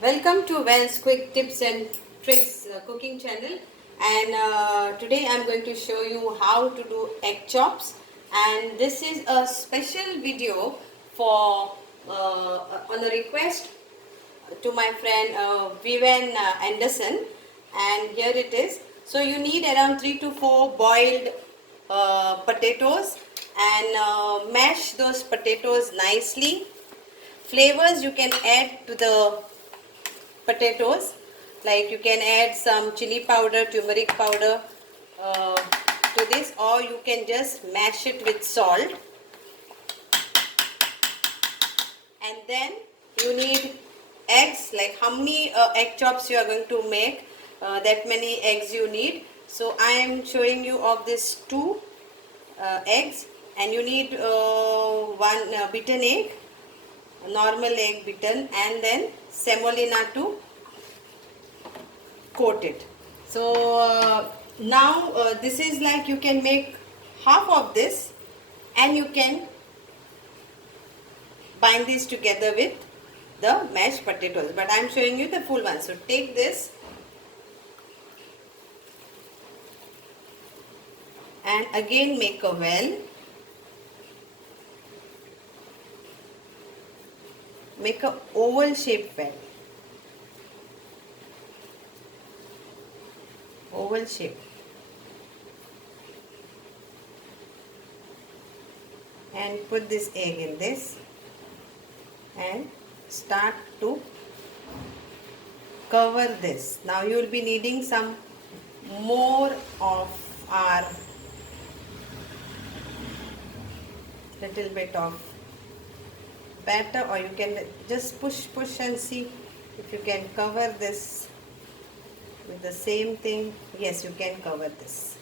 Welcome to Van's Quick Tips and Tricks cooking channel, and today I'm going to show you how to do egg chops. And this is a special video for on a request to my friend Vivian Anderson, and here it is. So you need around 3 to 4 boiled potatoes, and mash those potatoes nicely. Flavors you can add to the potatoes, like you can add some chili powder, turmeric powder uh, to this, or you can just mash it with salt. And then you need eggs, like how many egg chops you are going to make, that many eggs you need. So I am showing you of these two eggs, and you need one beaten egg, normal egg beaten, and then semolina to coat it. So now this is like you can make half of this, and you can bind this together with the mashed potatoes, but I am showing you the full one. So take this and again make a well, make a oval shaped well, oval shape, and put this egg in this and start to cover this. Now you will be needing some more of our little bit of batter, or you can just push and see if you can cover this with the same thing. Yes, you can cover this.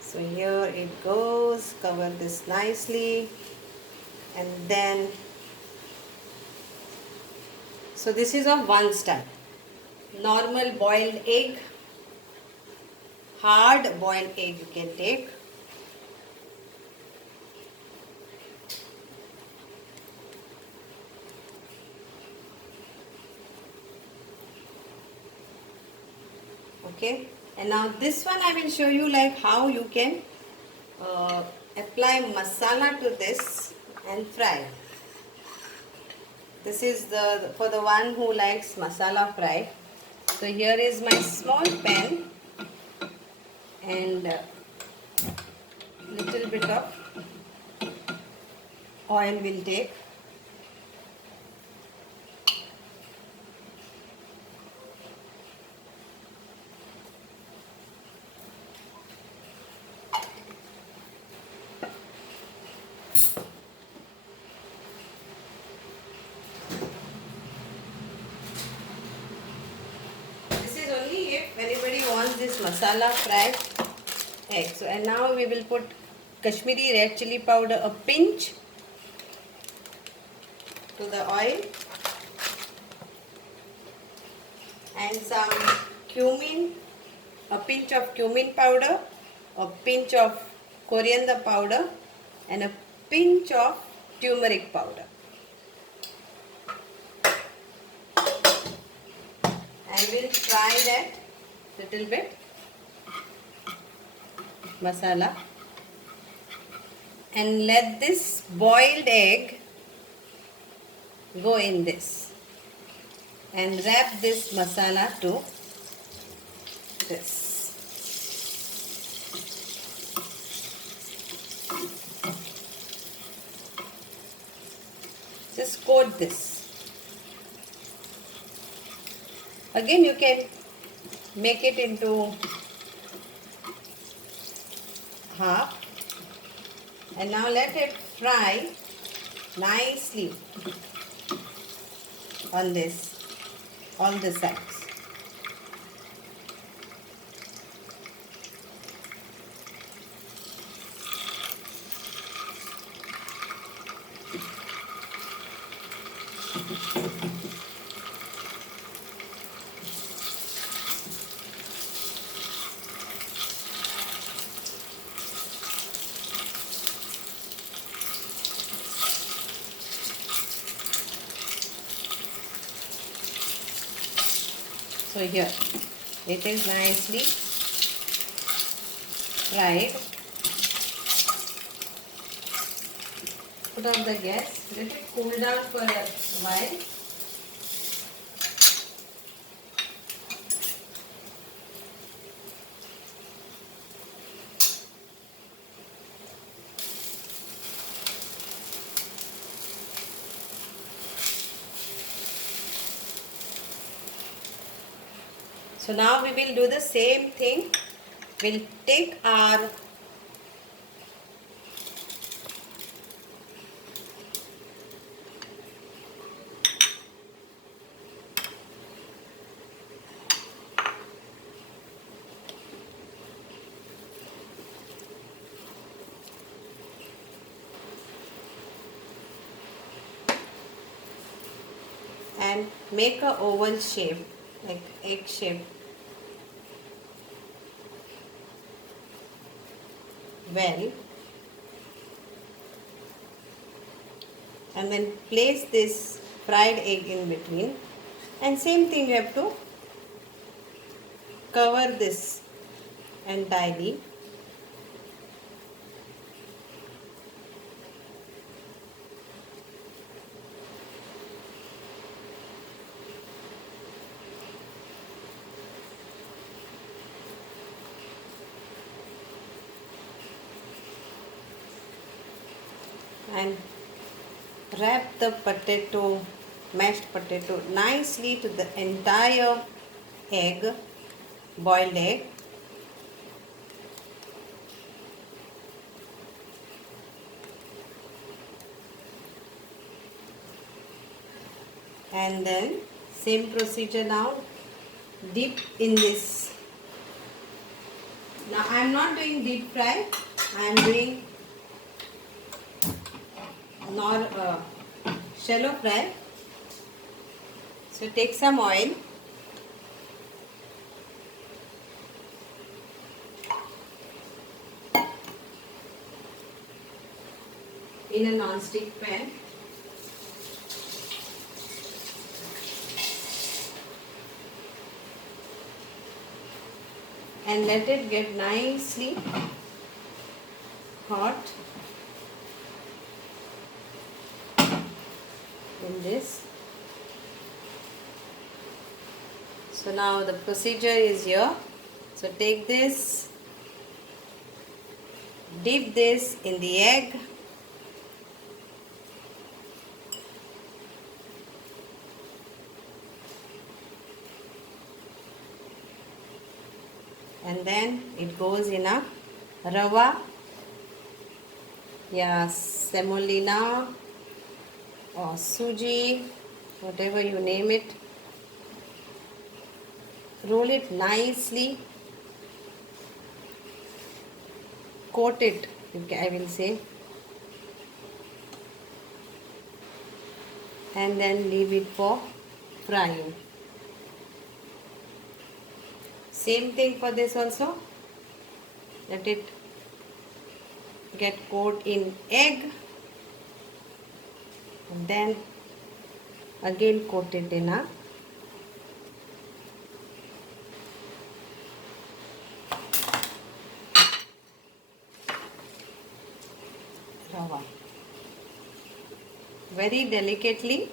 So here it goes, cover this nicely, and then so this is of one style: normal boiled egg, hard boiled egg you can take, okay. And now this one I will show you like how you can apply masala to this and fry. This is the for the one who likes masala fry. So here is my small pan, and little bit of oil will take. This is only if anybody wants this masala fried egg. So and now we will put Kashmiri red chili powder, a pinch, to the oil, and some cumin, a pinch of cumin powder, a pinch of coriander powder, and a pinch of turmeric powder. I will fry that little bit masala, and let this boiled egg go in this, and wrap this masala to this. Just coat this. Again you can make it into half, and now let it fry nicely on this, all the sides. So here it is nicely fried. Put off the gas, let it cool down for a while. So now we will do the same thing. We'll take our and make a oval shape, like egg shape. Well, and then place this fried egg in between, and same thing you have to cover this entirely. And wrap the potato, mashed potato, nicely to the entire egg, boiled egg. And then same procedure now, dip in this. Now I am not doing deep fry, I am doing shallow fry. So take some oil, in a non-stick pan. And let it get nicely hot in this. So now the procedure is here. So take this, dip this in the egg, and then it goes in a rava, semolina or suji, whatever you name it. Roll it nicely, coat it, I will say, and then leave it for frying. Same thing for this also. Let it get coated in egg, and then again coat it in a rava. Very delicately.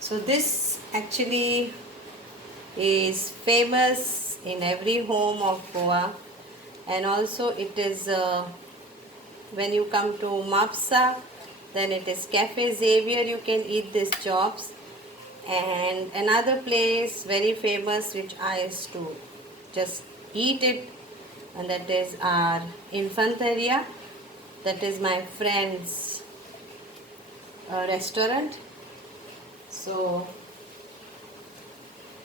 So this actually is famous in every home of Goa, and also it is when you come to Mapsa, then it is Cafe Xavier, you can eat these chops. And another place very famous which I used to just eat it, and that is our Infanteria. That is my friend's restaurant. So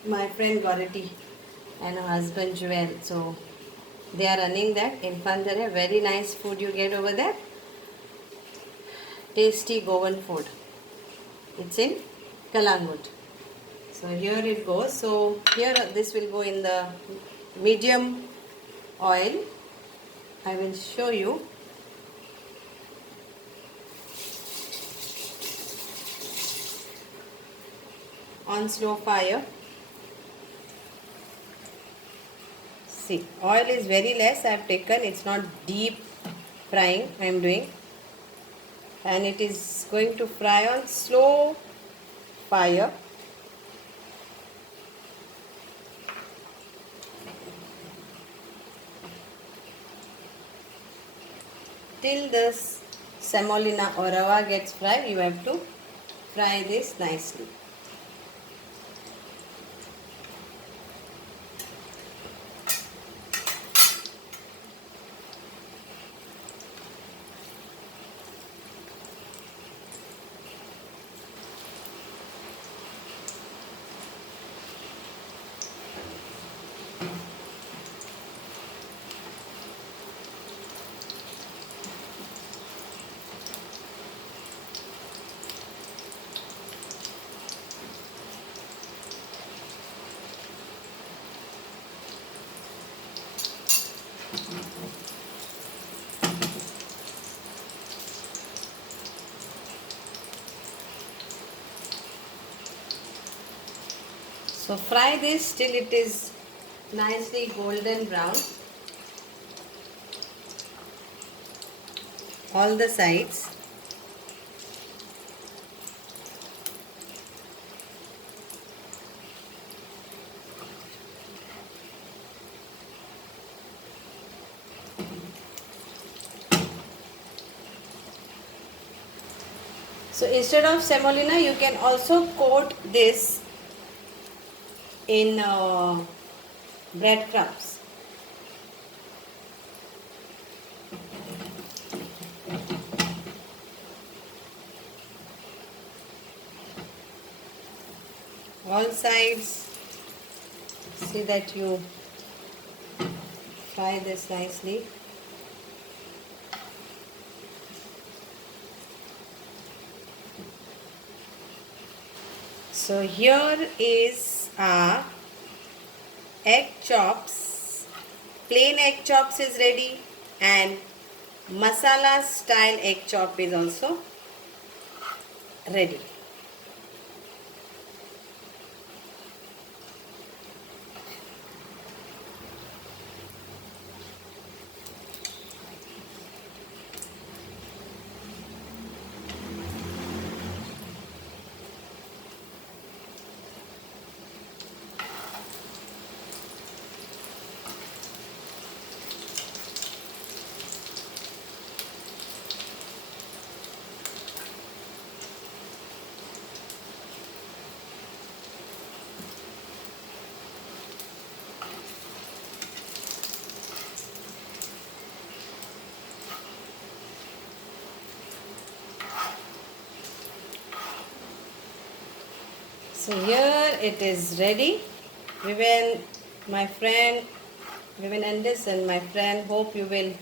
my friend Gority and her husband Joel, so they are running that Infanteria. Very nice food you get over there. Tasty Goan food. It's in Kalangut. So here it goes. So here this will go in the medium oil. I will show you. on slow fire. See, oil is very less I have taken. It's not deep frying I am doing. And it is going to fry on slow fire. Till this semolina or rava gets fried, you have to fry this nicely. So fry this till it is nicely golden brown. All the sides. So instead of semolina, you can also coat this in breadcrumbs. All sides. See that you fry this nicely. So here is our egg chops. Plain egg chops is ready and masala style egg chop is also ready. So here it is ready. My friend Vivian Anderson, my friend, hope you will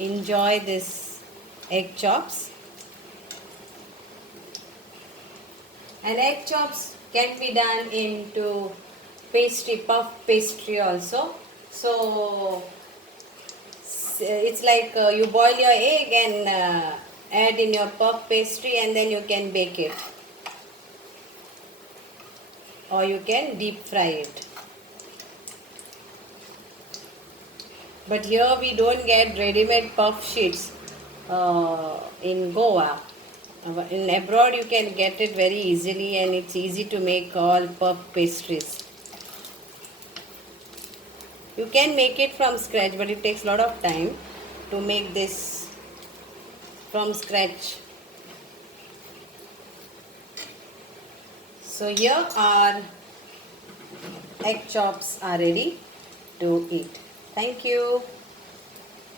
enjoy this egg chops. And egg chops can be done into pastry, puff pastry also. So it's like you boil your egg and add in your puff pastry and then you can bake it. Or you can deep fry it. But here we don't get ready-made puff sheets in Goa. In abroad you can get it very easily and it's easy to make all puff pastries. You can make it from scratch but it takes a lot of time to make this from scratch. So here our egg chops are ready to eat. Thank you.